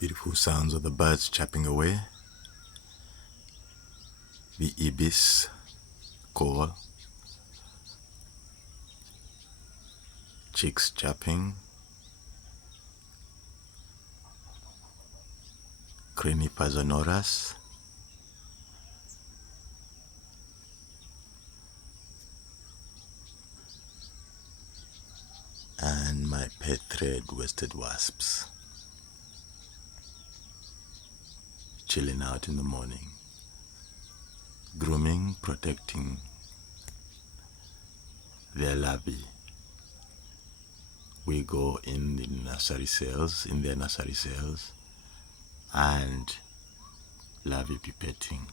Beautiful sounds of the birds chirping away. The Ibis call. Chicks chirping. Crinifer zonurus. And my pet red-waisted wasps chilling out in the morning, grooming, protecting their larvae. We go in their nursery cells, and larvae pipetting.